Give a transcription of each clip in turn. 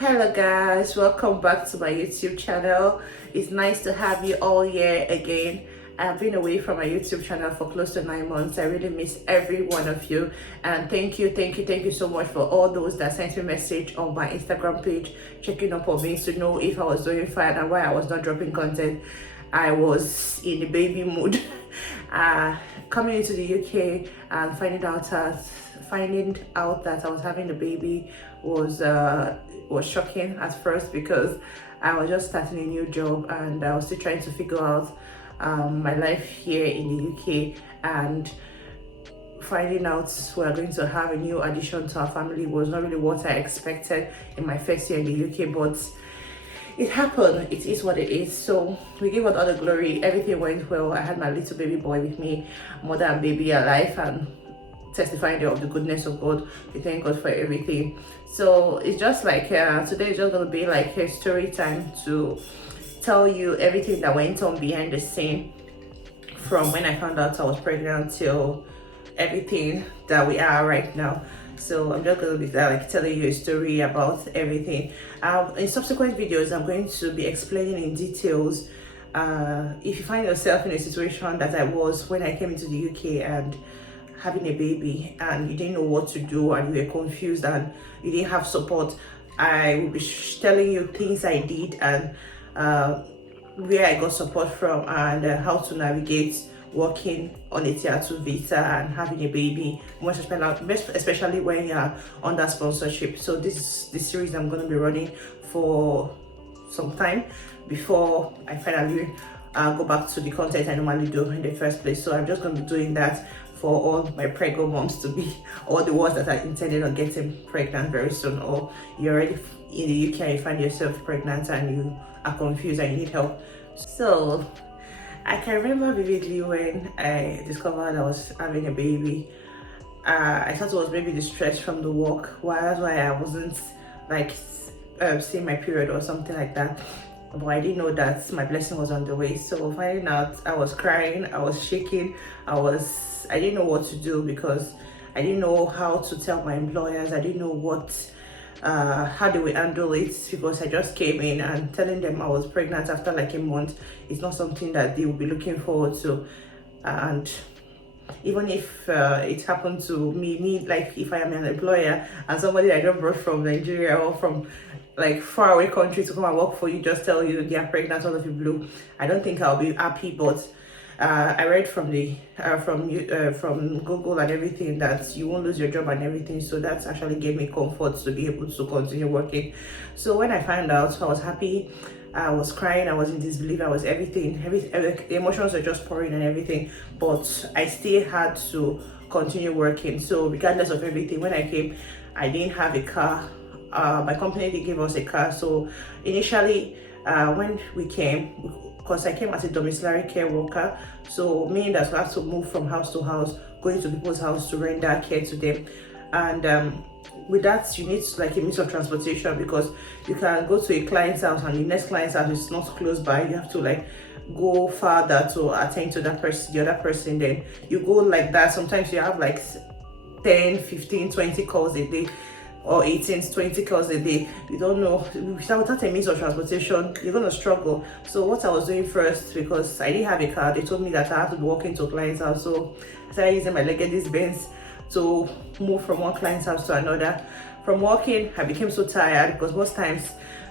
Hello guys, welcome back to my YouTube channel. It's nice to have you all here again. I've been away from my YouTube channel for close to 9 months. I really miss every one of you, and thank you so much for all those that sent me message on my Instagram page checking up on me to know if I was doing fine and why I was not dropping content. I was in the baby mood. Coming into the UK and finding out that I was having a baby was shocking at first, because I was just starting a new job and I was still trying to figure out my life here in the UK, and finding out we're going to have a new addition to our family was not really what I expected in my first year in the UK, but it happened. It is what it is. So we give God all the glory. Everything went well. I had my little baby boy with me, mother and baby alive, and testifying of the goodness of God. We thank God for everything. So it's just like today is just going to be like a story time to tell you everything that went on behind the scene, from when I found out I was pregnant till everything that we are right now. So I'm just going to be telling you a story about everything. In subsequent videos, I'm going to be explaining in details. If you find yourself in a situation that I was when I came into the UK and having a baby, and you didn't know what to do and you were confused and you didn't have support, I will be telling you things I did and where I got support from, and how to navigate working on a tier 2 visa and having a baby, most especially when you're under sponsorship. So this is the series I'm going to be running for some time before I finally go back to the content I normally do in the first place. So I'm just going to be doing that for all my pregnant moms to be, or the ones that are intended on getting pregnant very soon, or you're already in the UK and you find yourself pregnant and you are confused and you need help. So I can remember vividly when I discovered I was having a baby. I thought it was maybe the stress from the work, that's why I wasn't like seeing my period or something like that. But I didn't know that my blessing was on the way. So finding out, I was crying, I was shaking, I didn't know what to do, because I didn't know how to tell my employers. I didn't know how they would handle it, because I just came in, and telling them I was pregnant after like a month is not something that they will be looking forward to. And even if it happened to me, like if I am an employer and somebody I just brought from Nigeria or from like far away country to come and work for you just tell you they are pregnant out of the blue, I don't think I'll be happy. But I read from Google and everything that you won't lose your job and everything, so that actually gave me comfort to be able to continue working. So when I found out, I was happy, I was crying, I was in disbelief, I was everything, the emotions were just pouring and everything, but I still had to continue working. So regardless of everything, when I came, I didn't have a car. My company did give us a car. So initially when we came, because I came as a domiciliary care worker, so meaning that we have to move from house to house, going to people's house to render care to them. And with that, you need like a means of transportation, because you can go to a client's house and the next client's house is not close by. You have to like go farther to attend to that person, the other person. Then you go like that. Sometimes you have like 10, 15, 20 calls a day, or 18 to 20 calls a day. You don't know, without a means of transportation, you're gonna struggle. So what I was doing first, because I didn't have a car, they told me that I have to walk into a client's house, so I started using my Legacy Benz to move from one client's house to another. From walking, I became so tired, because most times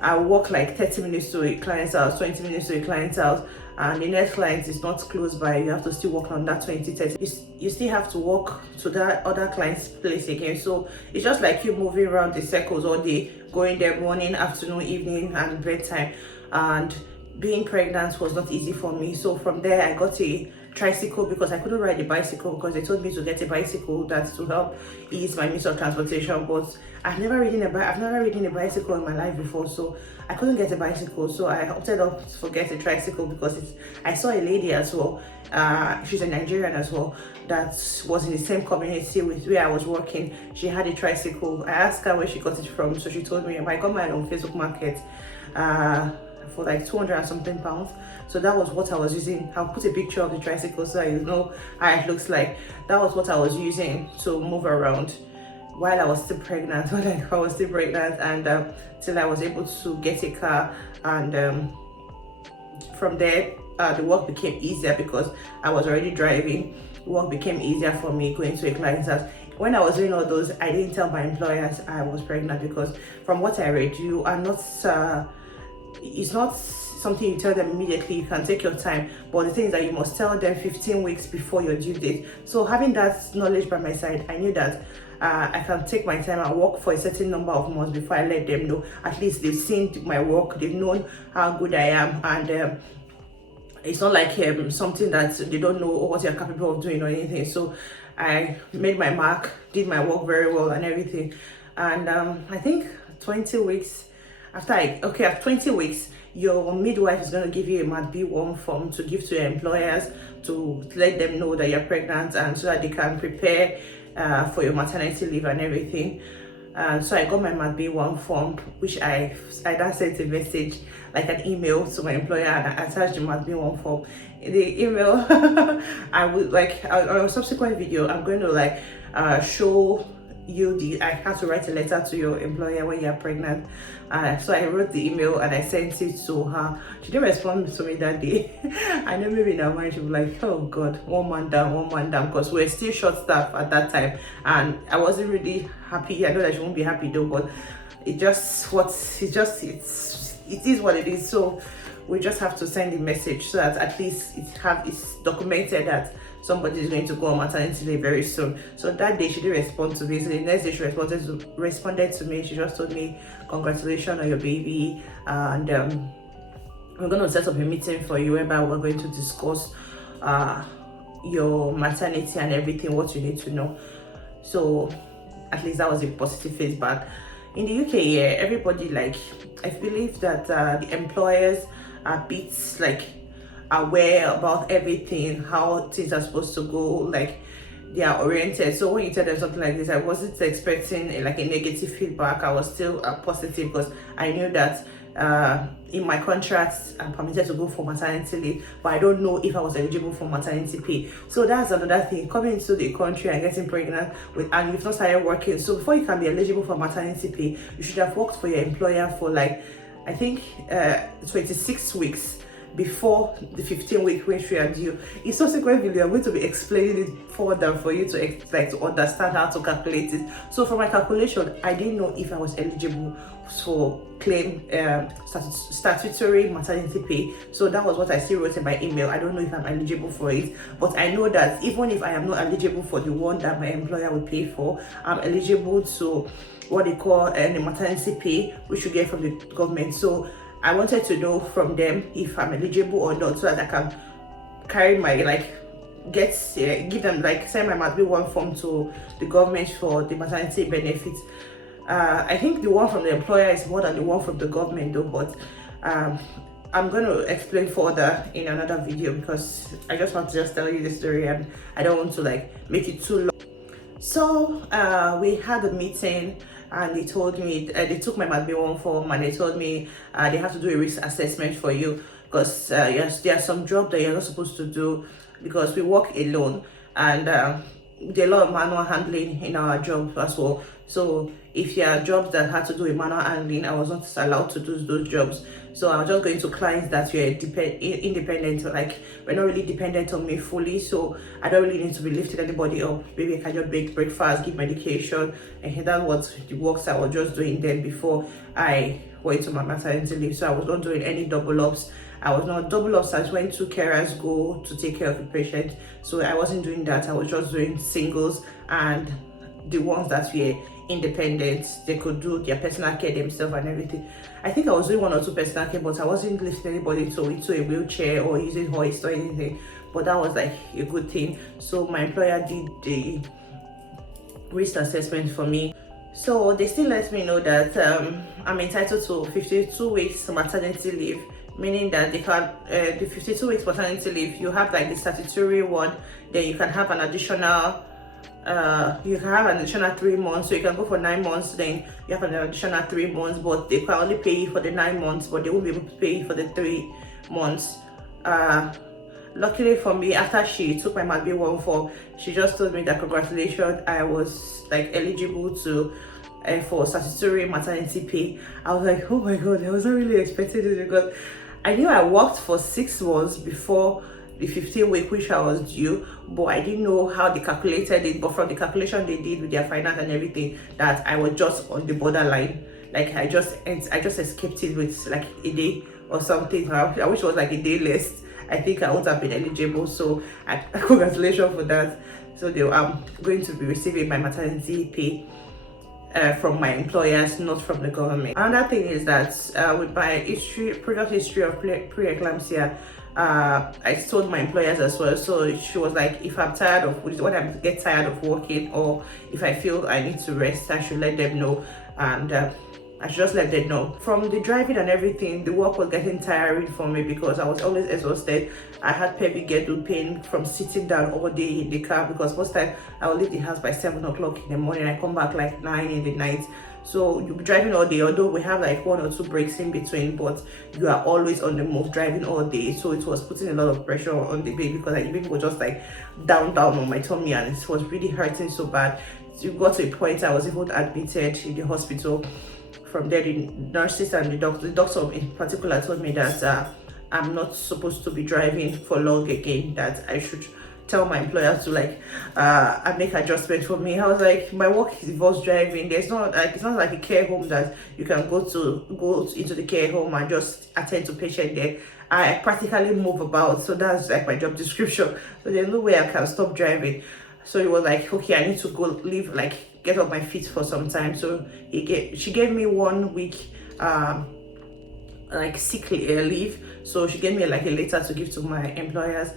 I walk like 30 minutes to a client's house, 20 minutes to a client's house, and the next client is not close by. You have to still walk on that 20-30. You still have to walk to that other client's place again. So it's just like you moving around the circles all day, going there morning, afternoon, evening, and bedtime. And being pregnant was not easy for me. So from there, I got a tricycle, because I couldn't ride a bicycle, because they told me to get a bicycle that to help ease my means of transportation. But I've never ridden a bicycle in my life before, so I couldn't get a bicycle. So I opted up for get a tricycle, because I saw a lady as well, she's a Nigerian as well, that was in the same community with where I was working. She had a tricycle. I asked her where she got it from, so she told me I got mine on Facebook Market for like 200 and something pounds. So that was what I was using. I'll put a picture of the tricycle so you know how it looks like. That was what I was using to move around. while I was still pregnant, and till I was able to get a car, and from there the work became easier because I was already driving. The work became easier for me going to a client's house. When I was doing all those, I didn't tell my employers I was pregnant, because from what I read, you are not it's not something you tell them immediately. You can take your time, but the thing is that you must tell them 15 weeks before your due date. So having that knowledge by my side, I knew that I can take my time and work for a certain number of months before I let them know. At least they've seen my work, they've known how good I am, and it's not like something that they don't know what you're capable of doing or anything. So I made my mark, did my work very well and everything. And I think 20 weeks after after 20 weeks, your midwife is going to give you a Mat B1 form to give to your employers to let them know that you're pregnant, and so that they can prepare for your maternity leave and everything. So I got my Mat B1 form, which I then sent a message, like an email to my employer, and I attached the Mat B1 form. In the email, I would on a subsequent video, I'm going to show you I have to write a letter to your employer when you're pregnant. So I wrote the email and I sent it to her. She didn't respond to me that day. I know maybe in her mind she was like, oh God, one man down, because we're still short staffed at that time, and I wasn't really happy. I know that she won't be happy though, but it is what it is. So we just have to send a message so that at least it's documented that somebody is going to go on maternity leave very soon. So that day she didn't respond to me. So the next day she responded to me. She just told me, congratulations on your baby, and we're going to set up a meeting for you whereby we're going to discuss your maternity and everything, what you need to know. So at least that was a positive feedback. In the UK, yeah, everybody, I believe that the employers are a bit aware about everything, how things are supposed to go, they are oriented. So when you tell them something like this, I wasn't expecting a negative feedback. I was still positive, because I knew that in my contract I'm permitted to go for maternity leave, but I don't know if I was eligible for maternity pay. So that's another thing, coming into the country and getting pregnant and you've not started working. So before you can be eligible for maternity pay, you should have worked for your employer for I think 26 weeks before the 15-week wage are due. In subsequent video, I'm going to be explaining it further for you to understand how to calculate it. So for my calculation, I didn't know if I was eligible for claim statutory maternity pay. So that was what I still wrote in my email. I don't know if I'm eligible for it, but I know that even if I am not eligible for the one that my employer will pay for, I'm eligible to what they call the maternity pay, which you get from the government. So I wanted to know from them if I'm eligible or not, so that I can carry my give them send my Mat B1 form to the government for the maternity benefits. I think the one from the employer is more than the one from the government though, but I'm going to explain further in another video, because I just want to just tell you the story and I don't want to make it too long. So we had a meeting, and they told me they took my Mat B1 form and they told me they have to do a risk assessment for you, because yes, there are some jobs that you're not supposed to do, because we work alone, and there are a lot of manual handling in our job as well. So if there are jobs that had to do with manual handling, I was not allowed to do those jobs. So I was just going to clients that were independent, we're not really dependent on me fully. So I don't really need to be lifting anybody up. Maybe I can just make breakfast, give medication, and that's what the works I was just doing then before I went to my maternity leave. So I was not doing any double ups. I was not double ups as when two carers go to take care of the patient. So I wasn't doing that. I was just doing singles, and the ones that were independent, they could do their personal care themselves and everything. I think I was doing one or two personal care, but I wasn't lifting anybody into a wheelchair or using hoist or anything. But that was a good thing. So my employer did the risk assessment for me. So they still let me know that I'm entitled to 52 weeks maternity leave, meaning that they can the 52 weeks maternity leave, you have the statutory one, then you can have an additional 3 months. So you can go for 9 months, then you have an additional 3 months, but they can only pay you for the 9 months, but they won't be able to pay you for the 3 months. luckily for me, after she took my mat B1 form, she just told me that congratulations, I was like eligible to for statutory maternity pay. I was like, oh my god, I was not really expecting this because I knew I worked for 6 months before the 15-week which I was due, but I didn't know how they calculated it. But from the calculation they did with their finance and everything, that I was just on the borderline. Like I just escaped it with like a day or something. I wish it was like a day less. I think I would have been eligible. So congratulations for that. So I'm going to be receiving my maternity pay from my employers, not from the government. Another thing is that with my previous history of preeclampsia, I told my employers as well. So she was like, if I'm tired of, when I get tired of working, or if I feel I need to rest, I should let them know. And I should just let them know. From the driving and everything, the work was getting tiring for me because I was always exhausted. I had pelvic girdle pain from sitting down all day in the car, because most time I will leave the house by 7 o'clock in the morning. I come back like 9 in the night. So you'll be driving all day, although we have like 1 or 2 breaks in between, but you are always on the move, driving all day. So it was putting a lot of pressure on the baby, because like, the baby was just like down on my tummy, and it was really hurting so bad. So it got to a point I was even admitted in the hospital. From there, the nurses and the doctor in particular told me that I'm not supposed to be driving for long again, that I should tell my employer to like make adjustments for me. I was like, my work involves driving. There's not like, it's not like a care home that you can go into the care home and just attend to patient there. I practically move about, so that's like my job description. So there's no way I can stop driving. So it was like, okay, I need to go leave, like get off my feet for some time. So she gave me 1 week like sick leave. So she gave me like a letter to give to my employers,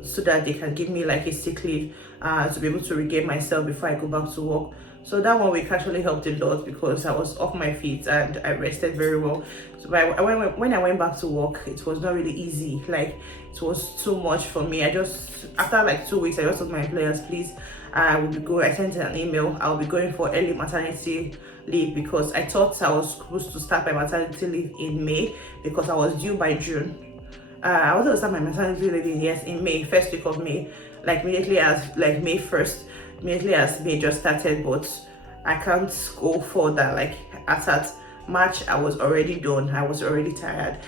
so that they can give me like a sick leave to be able to regain myself before I go back to work. So that 1 week actually helped a lot, because I was off my feet and I rested very well. So when I went back to work, it was not really easy. Like it was too much for me. After like 2 weeks, I just told my employers, please, I will be going. I sent an email. I'll be going for early maternity leave, because I thought I was supposed to start my maternity leave in May, because I was due by June. I wanted to start my maternity leave in May, first week of May, like immediately as like May 1st, immediately as May just started. But I can't go further. Like at March, I was already done. I was already tired,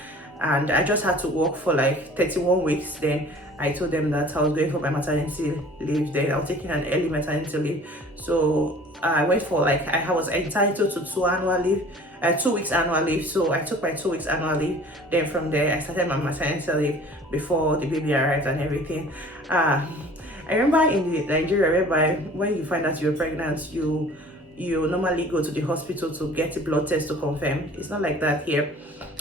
and I just had to work for like 31 weeks. Then I told them that I was going for my maternity leave. Then I was taking an early maternity leave. So I went for like, I was entitled to 2 weeks annual leave. So I took my 2 weeks annual leave. Then from there, I started my maternity leave before the baby arrived and everything. I remember in Nigeria, whereby when you find out you're pregnant, you normally go to the hospital to get a blood test to confirm. It's not like that here.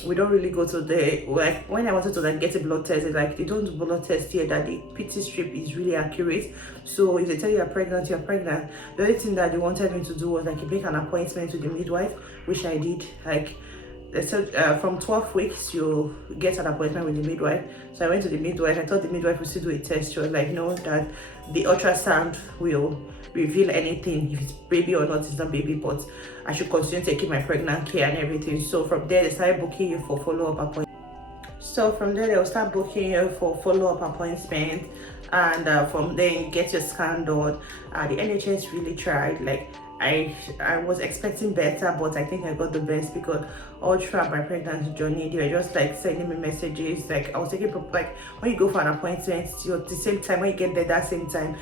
We don't really go to like when I wanted to like get a blood test, it's like they don't do blood test here, that the PT strip is really accurate. So if they tell you you're pregnant, you're pregnant. The only thing that they wanted me to do was like make an appointment with the midwife, which I did. Like they said from 12 weeks you get an appointment with the midwife. So I went to the midwife. I thought the midwife would still do a test. She was like, no, that the ultrasound will reveal anything, if it's baby or not. It's not baby, but I should continue taking my pregnant care and everything. So from there they started booking you for follow-up appointment. So from there they'll start booking you for follow-up appointment, and from there you get your scan done. The NHS really tried. Like I was expecting better, but I think I got the best, because all throughout my pregnancy journey they were just like sending me messages. Like I was taking, like when you go for an appointment, you're at the same time, when you get there that same time,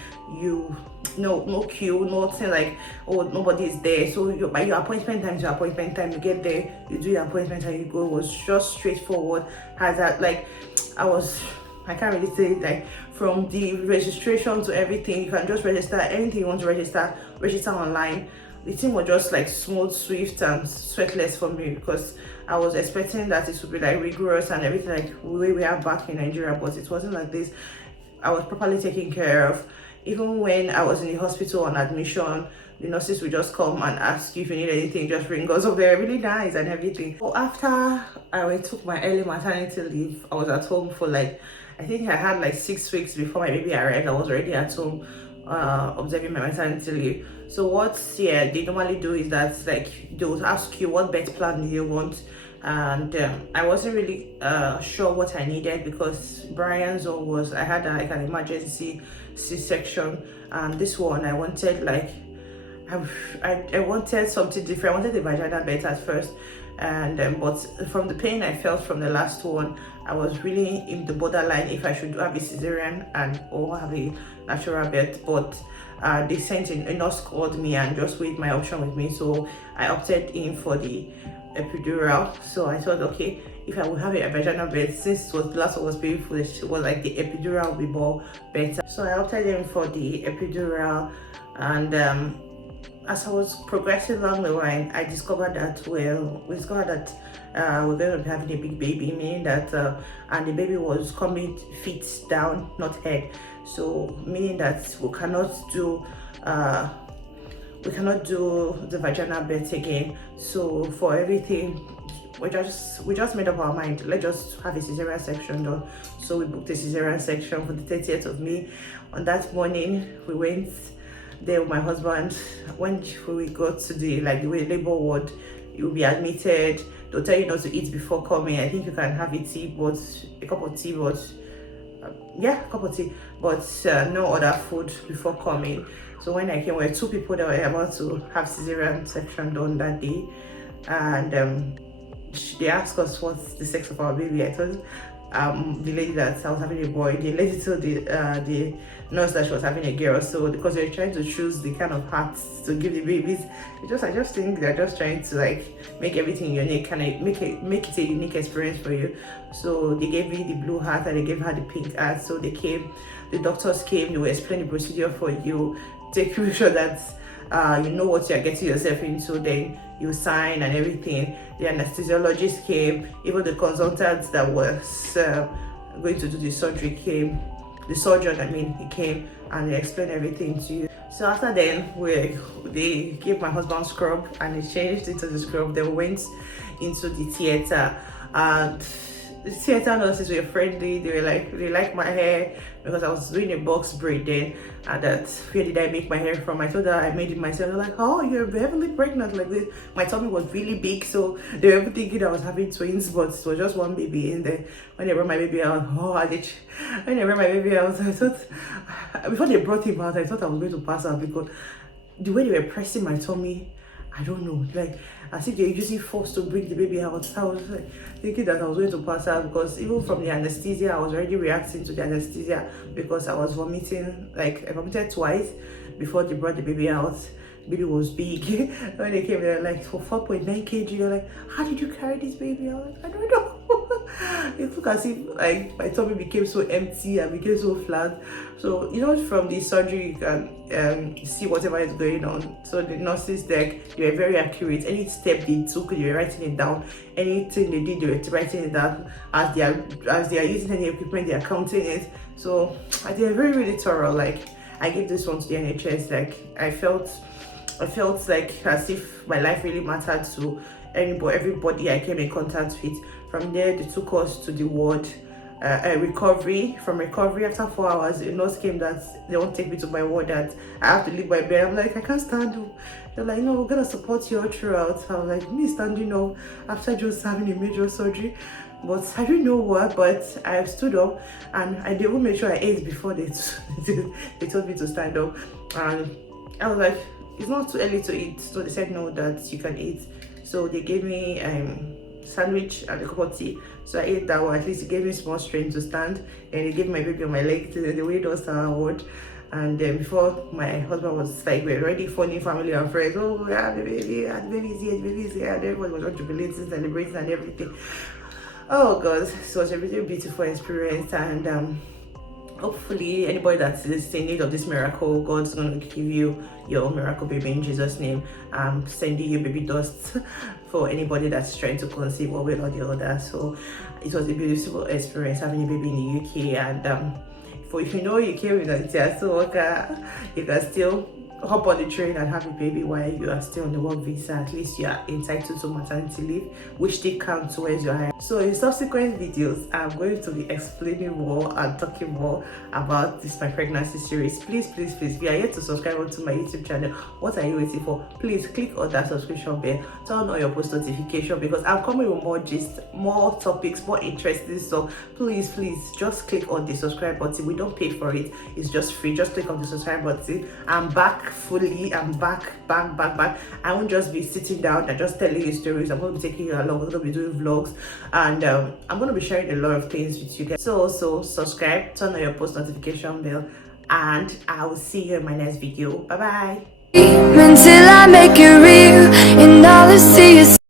no queue, nothing like, oh, nobody is there. So by your appointment time, you get there, you do your appointment and you go. It was just straightforward. Has that, like I can't really say it, like from the registration to everything, you can just register anything you want to register online. The thing was just like smooth, swift and sweatless for me, because I was expecting that it would be like rigorous and everything like the way we are back in Nigeria, but it wasn't like this. I was properly taken care of. Even when I was in the hospital on admission, the nurses would just come and ask you if you need anything, just ring us. So they're really nice and everything. So after I took my early maternity leave, I was at home for like, I think I had like 6 weeks before my baby arrived. I was already at home observing my maternity leave. So what they normally do is that like they will ask you what birth plan do you want, and I wasn't really sure what I needed, because Brian's one was, I had like an emergency C-section, and this one I wanted like I wanted something different. I wanted the vaginal birth at first, and but from the pain I felt from the last one, I was really in the borderline if I should have a cesarean and or have a natural birth. But they sent in, a nurse called me and just weighed my option with me, so I opted in for the epidural. So I thought, okay, if I would have a vaginal birth, since it was, the last one was painful, it was like the epidural would be more better. So I opted in for the epidural, and as I was progressing along the line, I discovered that we discovered that we're going to be having a big baby, meaning that and the baby was coming feet down, not head. So meaning that we cannot do the vaginal birth again. So for everything, we just made up our mind, let's just have a cesarean section done. So we booked a cesarean section for the 30th of May. On that morning, we went there with my husband. When we got to the labor ward, you'll be admitted. They'll tell you not to eat before coming. I think you can have a cup of tea, but yeah, a cup of tea, but no other food before coming. So when I came, there were two people that were about to have cesarean section done that day, and they asked us what's the sex of our baby. I told the lady that I was having a boy. The lady told the nurse that she was having a girl. So because they're trying to choose the kind of hearts to give the babies, I just think they're just trying to make everything unique, kind of make it a unique experience for you. So they gave me the blue heart and they gave her the pink heart. So they came, the doctors came, they will explain the procedure for you, take you sure that you know what you're getting yourself into, then you sign and everything. The anesthesiologist came, even the consultant that was going to do the surgery came, the surgeon, he came and they explained everything to you. So after then, they gave my husband scrub and he changed into the scrub. They went into the theater, and the theater nurses were friendly. They liked my hair because I was doing a box braid then, and that's where did I make my hair from. I told her I made it myself. They're like, oh, you're heavily pregnant like this. My tummy was really big, so they were thinking I was having twins, but it was just one baby in there. When they brought my baby out, when they brought my baby out, I thought, before they brought him out, I thought I was going to pass out, because the way they were pressing my tummy, I don't know, as if they're using force to bring the baby out. I was thinking that I was going to pass out, because even from the anesthesia, I was already reacting to the anesthesia, because I was vomiting. I vomited twice before they brought the baby out. The baby was big. When they came, they're like, for 4.9 kg, they're like, how did you carry this baby? I was like, I don't know. It looked as if my tummy became so empty and became so flat. So from the surgery you can see whatever is going on. So the nurses they were very accurate. Any step they took, they were writing it down. Anything they did, they were writing it down. As they are using any equipment, they are counting it. So they are very, really thorough. I gave this one to the NHS. I felt like as if my life really mattered to everybody I came in contact with. From there, they took us to the ward, recovery. From recovery, after 4 hours, a nurse came that they won't take me to my ward, that I have to leave my bed. I'm like, I can't stand up. They're like, no, we're gonna support you all throughout. I was like, me standing up after just having a major surgery. But I didn't know what, but I stood up and I did make sure I ate before they told me to stand up. And I was like, it's not too early to eat. So they said no, that you can eat. So they gave me sandwich and a cup of tea. So I ate that one. At least it gave me small strength to stand. And they gave my baby on my leg. The way it was ward. And before my husband was we're already phoning family and friends. Oh, we have the baby, and the baby is here, the baby is here. And everyone was jubilating, celebrating, and everything. Oh God, it was a really beautiful experience. And hopefully anybody that is in need of this miracle, God's going to give you your miracle baby in Jesus' name. I'm sending you baby dust for anybody that's trying to conceive one way or the other. So it was a beautiful experience having a baby in the UK. And if you came with a TSO worker, you can still hop on the train and have a baby while you are still on the work visa. At least you are entitled to maternity leave, which still counts towards your hire. So in subsequent videos, I'm going to be explaining more and talking more about this my pregnancy series. Please, please, please, if you are yet to subscribe to my YouTube channel, what are you waiting for? Please click on that subscription bell, turn on your post notification, because I'm coming with more gist, more topics, more interesting. So please, please just click on the subscribe button. We don't pay for it, it's just free. Just click on the subscribe button. I'm back fully. I'm back. I won't just be sitting down and just telling you stories. I'm going to be taking you along. We're going to be doing vlogs, and I'm going to be sharing a lot of things with you guys. So also subscribe, turn on your post notification bell, and I will see you in my next video. Bye bye. Until I make it real and all I see is